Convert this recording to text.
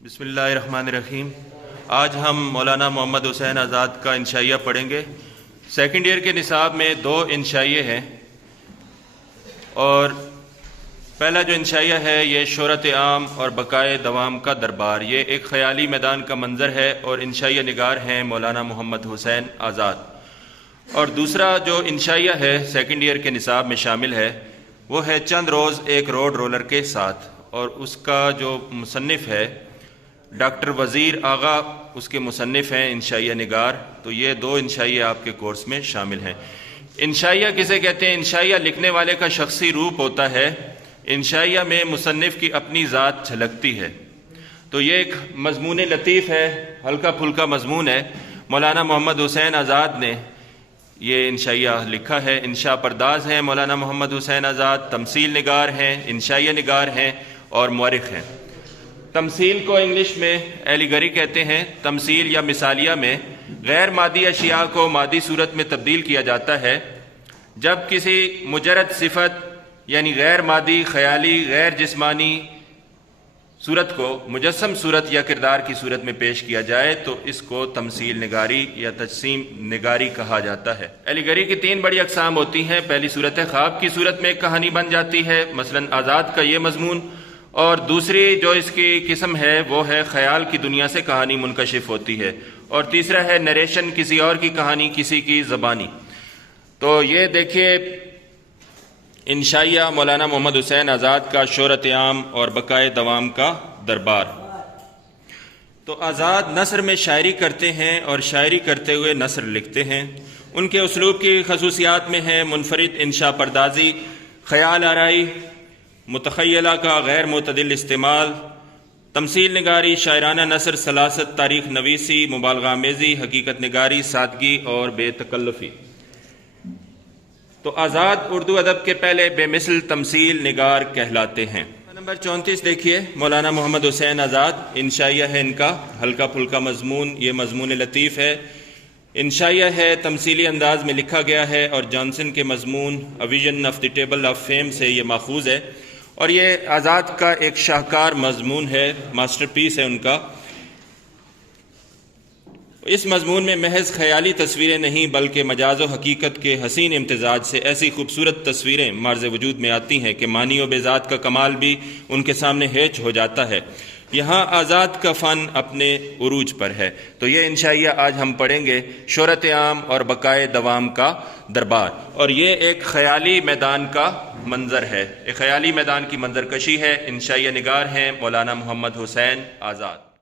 बिस्मिल्लाहिर्रहमानिर्रहीम। आज हम मौलाना मोहम्मद हुसैन आज़ाद का इंशाइया पढ़ेंगे। सेकंड ईयर के निसाब में 2 इंशाइये हैं और पहला जो इंशाइया है ये शोहरत आम और बकाए दवाम का दरबार, ये एक ख़याली मैदान का मंज़र है और इंशाइया निगार हैं मौलाना मोहम्मद हुसैन आज़ाद। और दूसरा जो इंशाइया है सेकंड ईयर के निसाब में शामिल है वो है चंद रोज़ एक रोड रोलर के साथ, और उसका जो मुसन्निफ़ है डॉक्टर वज़ीर आगा उसके मुसन्निफ़ हैं इंशाइया निगार। तो ये 2 इंशाइया आपके कोर्स में शामिल हैं। इंशाइया किसे कहते हैं? इंशाइया लिखने वाले का शख्सी रूप होता है। इंशाइया में मुसन्निफ़ की अपनी ज़ात झलकती है। तो ये एक मज़मून लतीफ़ है, हल्का फुल्का मज़मून है। मौलाना मोहम्मद हुसैन आज़ाद ने ये इंशाइया लिखा है। इंशा परदाज़ हैं मौलाना मोहम्मद हुसैन आज़ाद, तमसील निगार हैं, इंशाइया निगार हैं और मुअर्रिख़ हैं। तमसील को इंग्लिश में एलिगरी कहते हैं। तमसील या मिसालिया में गैर मादी अशिया को मादी सूरत में तब्दील किया जाता है जब किसी मुजरद सिफत यानी गैर मादी, ख़याली, गैर जिस्मानी सूरत को मुजस्सम सूरत या किरदार की सूरत में पेश किया जाए तो इसको तमसील निगारी या तजसीम निगारी कहा जाता है। एलिगरी की 3 बड़ी अक़साम होती हैं। पहली सूरत है ख्वाब की सूरत में एक कहानी बन जाती है, मसलन आज़ाद का ये मज़मून। और दूसरी जो इसकी किस्म है वो है ख़याल की दुनिया से कहानी मुनकशिफ होती है। और तीसरा है नरेशन, किसी और की कहानी, किसी की ज़बानी। तो ये देखिए इंशाइया मौलाना मोहम्मद हुसैन आज़ाद का शोहरत आम और बकाए दवाम का दरबार। तो आज़ाद नसर में शायरी करते हैं और शायरी करते हुए नसर लिखते हैं। उनके उसलूब की खसूसियात में है मुनफरिद इंशा परदाजी, ख़याल आराई, मुतख़य्यला का गैर मुतदिल इस्तेमाल, तमसील निगारी, शायराना नसर, सलासत, तारीख़ नवीसी, मुबालगा आमेज़ी, हकीकत निगारी, सादगी और बेतकल्लुफ़ी। तो आज़ाद उर्दू अदब के पहले बेमिसल तमसील निगार कहलाते हैं। नंबर 34 देखिए, मौलाना मोहम्मद हुसैन आज़ाद, इंशाइया है इनका, हल्का फुल्का मज़मून, ये मज़मून लतीफ़ है। इंशाइया है, तमसीली अंदाज में लिखा गया है और जॉनसन के मज़मून a vision of the table of fame से ये माखूज़ है। और ये आज़ाद का एक शाहकार मज़मून है, मास्टरपीस है उनका। इस मज़मून में महज ख़याली तस्वीरें नहीं बल्कि मजाज व हकीकत के हसीन इम्तिज़ाज से ऐसी खूबसूरत तस्वीरें मार्ज़ वजूद में आती हैं कि मानी व बेज़ात का कमाल भी उनके सामने हेच हो जाता है। यहाँ आज़ाद का फ़न अपने उरूज पर है। तो ये इंशाइया आज हम पढ़ेंगे, शोहरत आम और बकाए दवाम का दरबार। और ये एक ख़याली मैदान का मंज़र है, एक ख़याली मैदान की मंजर कशी है। इंशाइया निगार हैं मौलाना मोहम्मद हुसैन आज़ाद।